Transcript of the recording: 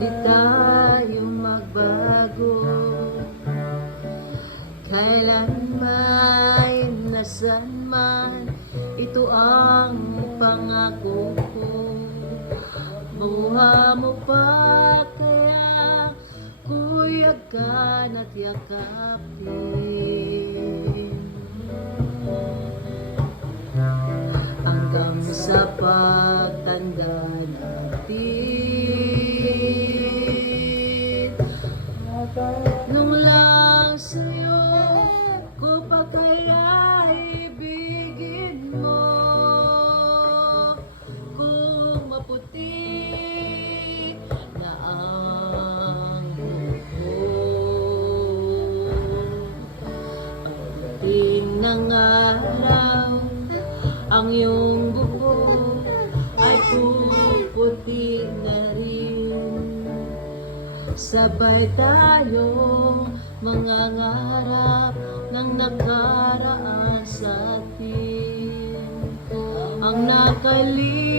di tayo magbago. Kailanman, nasan man, ito ang pangako ko. Makuha mo pa kaya Kuya ka na't yakapin. Hanggang sa pagtanda natin Nung lang sa'yo ko pa kaya ibigin mo. Kung maputi na ang buhok. Pagdating ng araw Ang iyong buhok ay puputi Sabay tayong mangangarap ng nakaraan sa atin. Ang nakalimutan